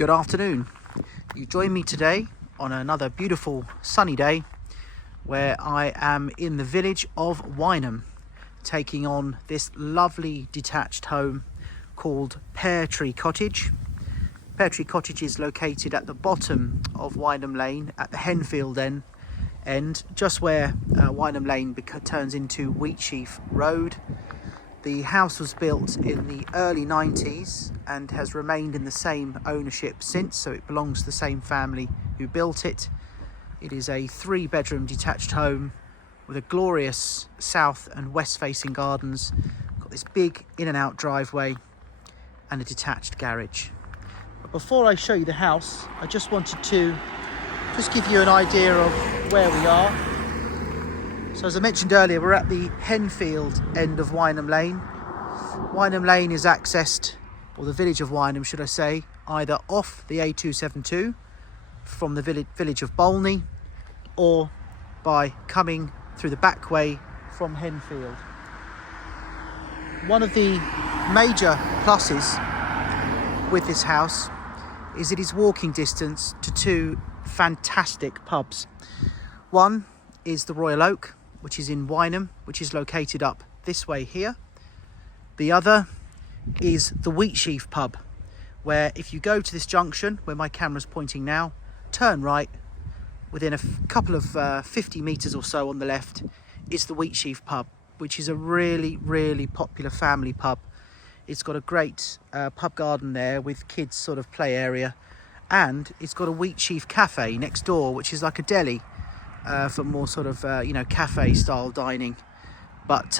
Good afternoon. You join me today on another beautiful sunny day where I am in the village of Wineham, taking on this lovely detached home called Pear Tree Cottage. Pear Tree Cottage is located at the bottom of Wineham Lane at the Henfield end, just where Wineham Lane turns into Wheatsheaf Road. The house was built in the early 90s and has remained in the same ownership since, so it belongs to the same family who built it. It is a 3-bedroom detached home with a glorious south and west facing gardens, got this big in and out driveway and a detached garage. But before I show you the house, I just wanted to give you an idea of where we are. So as I mentioned earlier, we're at the Henfield end of Wineham Lane. Wineham Lane is accessed, or the village of Wineham should I say, either off the A272 from the village of Bolney or by coming through the back way from Henfield. One of the major pluses with this house is it is walking distance to 2 fantastic pubs. One is the Royal Oak, which is in Wineham, which is located up this way here. The other is the Wheatsheaf pub, where if you go to this junction where my camera's pointing now, turn right, within a couple of 50 metres or so on the left is the Wheatsheaf pub, which is a really popular family pub. It's got a great pub garden there with kids sort of play area, and it's got a Wheatsheaf cafe next door, which is like a deli for more sort of cafe style dining. But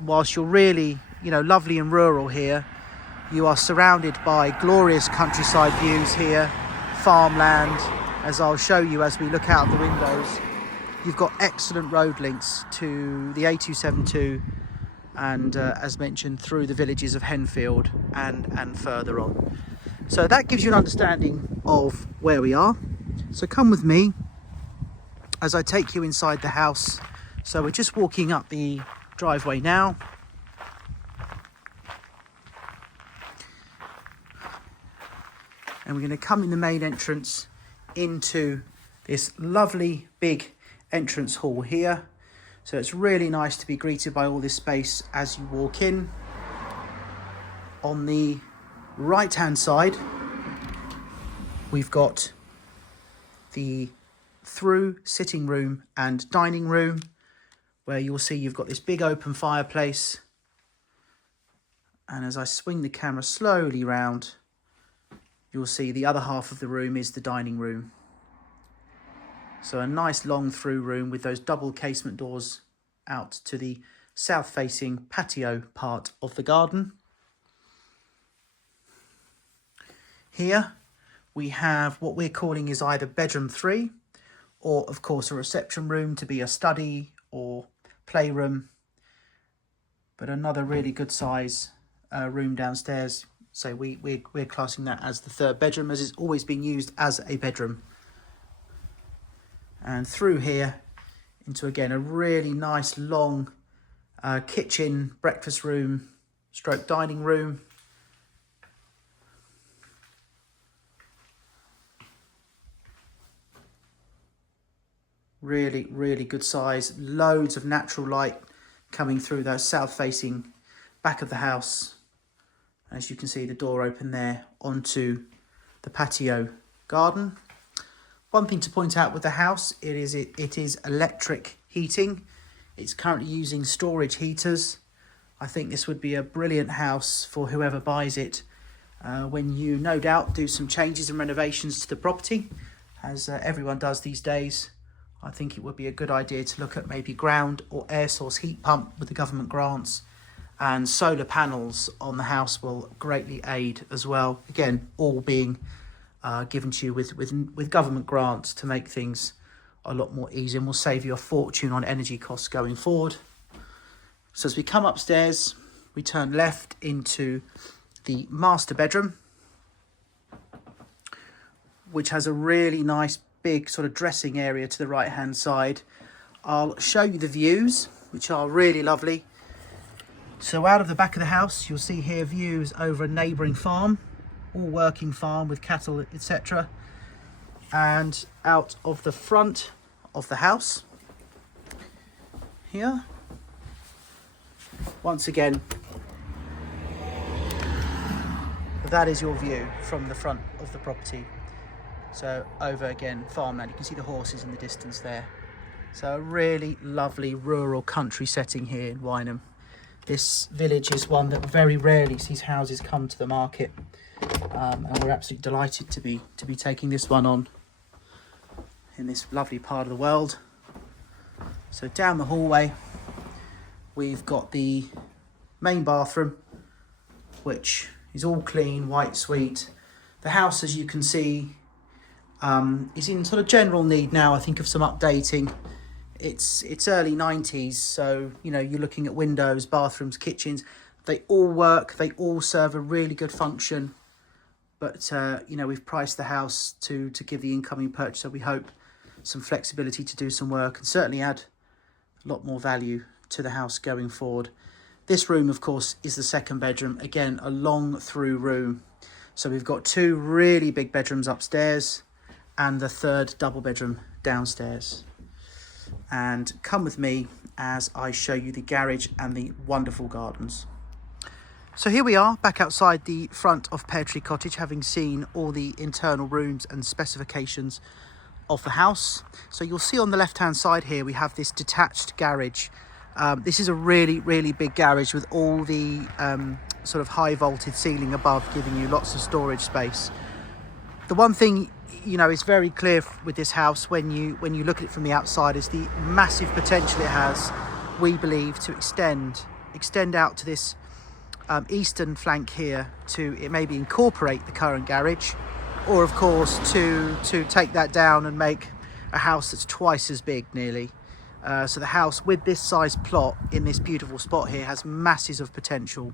whilst you're really lovely and rural here, you are surrounded by glorious countryside views here, farmland, as I'll show you as we look out the windows. You've got excellent road links to the A272 and as mentioned through the villages of Henfield and further on. So that gives you an understanding of where we are. So come with me as I take you inside the house. So we're just walking up the driveway now. And we're going to come in the main entrance into this lovely big entrance hall here. So it's really nice to be greeted by all this space as you walk in. On the right hand side, we've got the through sitting room and dining room, where you'll see you've got this big open fireplace. And as I swing the camera slowly round, you'll see the other half of the room is the dining room. So a nice long through room with those double casement doors out to the south facing patio part of the garden. Here we have what we're calling is either bedroom 3 or of course a reception room to be a study or playroom, but another really good size room downstairs. So we're classing that as the 3rd bedroom, as it's always been used as a bedroom. And through here into again a really nice long kitchen, breakfast room stroke dining room. Really good size, loads of natural light coming through those south facing back of the house. As you can see, the door open there onto the patio garden. One thing to point out with the house, it is electric heating. It's currently using storage heaters. I think this would be a brilliant house for whoever buys it when you no doubt do some changes and renovations to the property, as everyone does these days. I think it would be a good idea to look at maybe ground or air source heat pump with the government grants, and solar panels on the house will greatly aid as well. Again, all being given to you with government grants to make things a lot more easy, and will save you a fortune on energy costs going forward. So as we come upstairs, we turn left into the master bedroom, which has a really nice big sort of dressing area to the right hand side. I'll show you the views, which are really lovely. So out of the back of the house, you'll see here views over a neighbouring farm. all working farm with cattle, etc. And out of the front of the house here, once again, that is your view from the front of the property. So over again, farmland. You can see the horses in the distance there. So a really lovely rural country setting here in Wineham. This village is one that very rarely sees houses come to the market, and we're absolutely delighted to be taking this one on in this lovely part of the world. So down the hallway, we've got the main bathroom, which is all clean, white, sweet. The house, as you can see, is in sort of general need now, I think, of some updating. It's early 90s, so you know, you're looking at windows, bathrooms, kitchens. They all work, they all serve a really good function, but you know, we've priced the house to give the incoming purchaser, we hope, some flexibility to do some work and certainly add a lot more value to the house going forward. This room, of course, is the second bedroom. Again, a long through room. So we've got two really big bedrooms upstairs and the third double bedroom downstairs. And come with me as I show you the garage and the wonderful gardens. So here we are back outside the front of Pear Tree Cottage, having seen all the internal rooms and specifications of the house. So you'll see on the left hand side here we have this detached garage. This is a really big garage with all the sort of high vaulted ceiling above, giving you lots of storage space. The one thing, you know, is very clear with this house when you look at it from the outside is the massive potential it has, we believe, to extend out to this eastern flank here, to it maybe incorporate the current garage, or of course to take that down and make a house that's twice as big nearly. So the house with this size plot in this beautiful spot here has masses of potential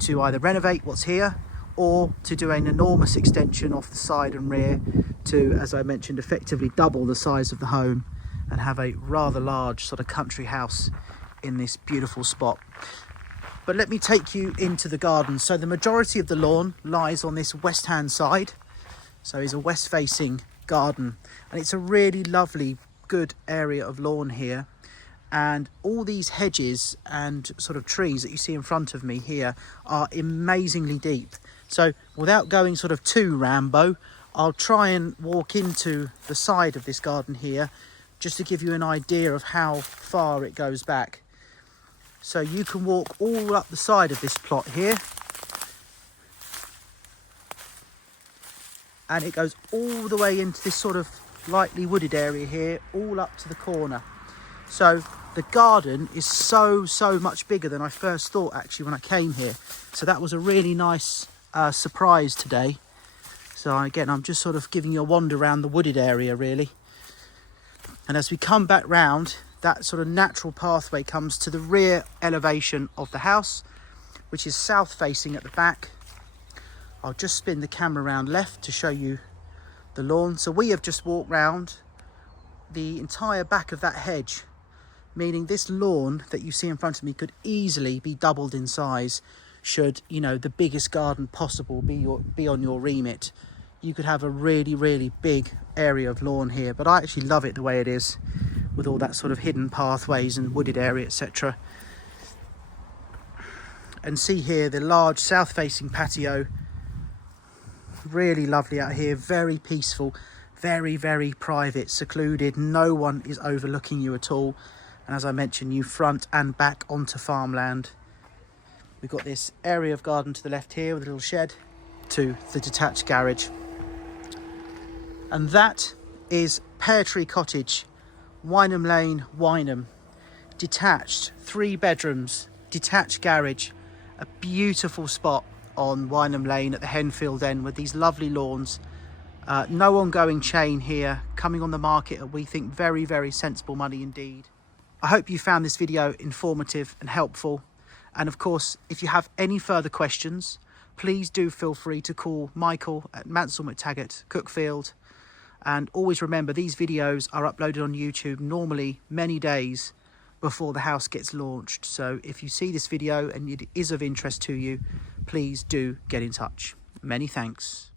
to either renovate what's here or to do an enormous extension off the side and rear to, as I mentioned, effectively double the size of the home and have a rather large sort of country house in this beautiful spot. But let me take you into the garden. So the majority of the lawn lies on this west hand side. So it's a west facing garden, and it's a really lovely, good area of lawn here. And all these hedges and sort of trees that you see in front of me here are amazingly deep. So without going sort of too Rambo, I'll try and walk into the side of this garden here just to give you an idea of how far it goes back. So you can walk all up the side of this plot here, and it goes all the way into this sort of lightly wooded area here, all up to the corner. So the garden is so much bigger than I first thought, actually, when I came here. So that was a really nice surprise today. So again, I'm just sort of giving you a wander around the wooded area, really. And as we come back round, that sort of natural pathway comes to the rear elevation of the house, which is south facing at the back. I'll just spin the camera around left to show you the lawn. So we have just walked round the entire back of that hedge, meaning this lawn that you see in front of me could easily be doubled in size should, you know, the biggest garden possible be on your remit. You could have a really big area of lawn here, but I actually love it the way it is, with all that sort of hidden pathways and wooded area, etc. And see here the large south facing patio, really lovely out here, very peaceful, very private, secluded, no one is overlooking you at all. And as I mentioned, you front and back onto farmland. We've got this area of garden to the left here with a little shed to the detached garage. And that is Pear Tree Cottage, Wineham Lane, Wineham. Detached, 3 bedrooms, detached garage, a beautiful spot on Wineham Lane at the Henfield end with these lovely lawns. No ongoing chain here, coming on the market at, we think, very sensible money indeed. I hope you found this video informative and helpful. And of course, if you have any further questions, please do feel free to call Michael at Mansell McTaggart, Cookfield. And always remember, these videos are uploaded on YouTube normally many days before the house gets launched. So if you see this video and it is of interest to you, please do get in touch. Many thanks.